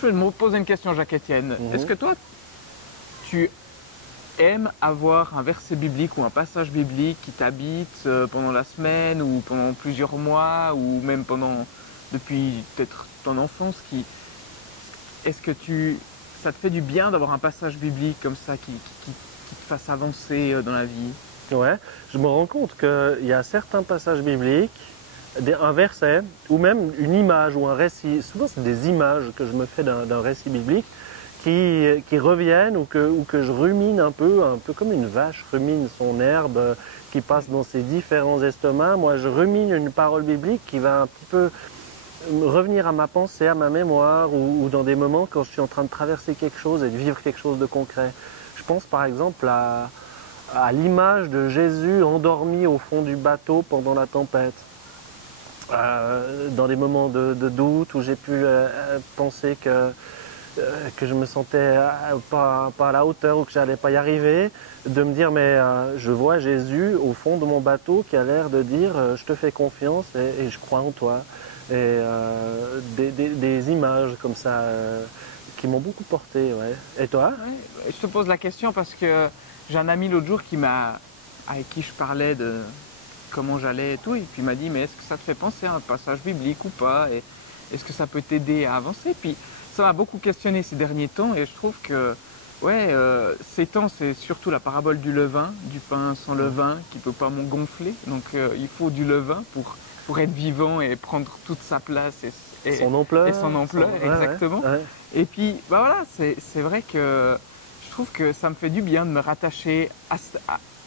je vais me poser une question, Jacques-Étienne. Est-ce que toi, tu aimes avoir un verset biblique ou un passage biblique qui t'habite pendant la semaine ou pendant plusieurs mois ou même depuis peut-être ton enfance est-ce que ça te fait du bien d'avoir un passage biblique comme ça qui te fasse avancer dans la vie? Ouais, je me rends compte qu'il y a certains passages bibliques, un verset ou même une image ou un récit, souvent c'est des images que je me fais d'un récit biblique qui reviennent ou que je rumine un peu comme une vache rumine son herbe qui passe dans ses différents estomacs. Moi je rumine une parole biblique qui va un petit peu revenir à ma pensée, à ma mémoire ou dans des moments quand je suis en train de traverser quelque chose et de vivre quelque chose de concret. Je pense par exemple à l'image de Jésus endormi au fond du bateau pendant la tempête. Dans des moments de doute où j'ai pu penser que je me sentais pas à la hauteur ou que j'allais pas y arriver, de me dire mais je vois Jésus au fond de mon bateau qui a l'air de dire je te fais confiance et je crois en toi. Et des images comme ça qui m'ont beaucoup porté. Ouais. Et toi? Je te pose la question parce que j'ai un ami l'autre jour avec qui je parlais de comment j'allais et tout, et puis il m'a dit mais est-ce que ça te fait penser à un passage biblique ou pas, et est-ce que ça peut t'aider à avancer? Puis ça m'a beaucoup questionné ces derniers temps, et je trouve que ces temps c'est surtout la parabole du levain, du pain sans levain qui peut pas gonfler, donc il faut du levain pour être vivant et prendre toute sa place et son ampleur, exactement. Ouais. Et puis bah voilà, c'est vrai que je trouve que ça me fait du bien de me rattacher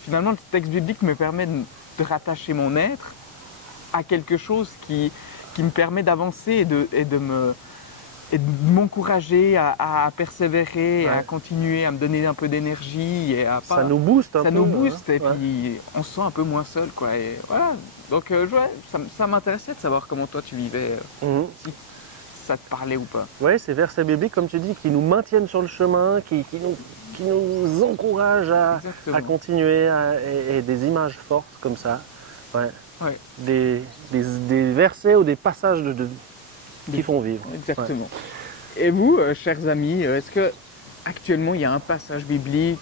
finalement le texte biblique me permet de rattacher mon être à quelque chose qui me permet d'avancer et de m'encourager à persévérer, à continuer, à me donner un peu d'énergie. Ça nous booste un peu. Ça nous booste et puis on se sent un peu moins seul, quoi. Et voilà. Donc ça m'intéressait de savoir comment toi tu vivais, si ça te parlait ou pas. Oui, ces versets bibliques, comme tu dis, qui nous maintiennent sur le chemin, qui nous encouragent à continuer, et des images fortes comme ça. Ouais. Ouais. Des versets ou des passages qui font vivre. Exactement. Ouais. Et vous, chers amis, est-ce que actuellement il y a un passage biblique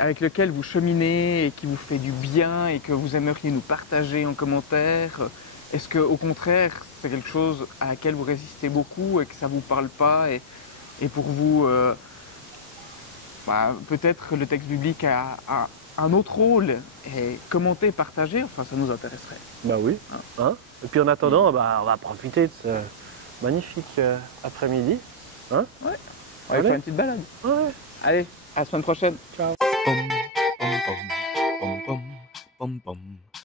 avec lequel vous cheminez et qui vous fait du bien et que vous aimeriez nous partager en commentaire? Est-ce que au contraire c'est quelque chose à laquelle vous résistez beaucoup et que ça vous parle pas, et pour vous peut-être le texte biblique a un autre rôle, et commenter, partager, enfin ça nous intéresserait. Bah oui. Hein? Et puis en attendant, on va profiter de ce magnifique après-midi. Hein? Ouais. On va faire une petite balade. Ouais. Allez, à la semaine prochaine. Ciao. Pom, pom, pom, pom, pom, pom, pom.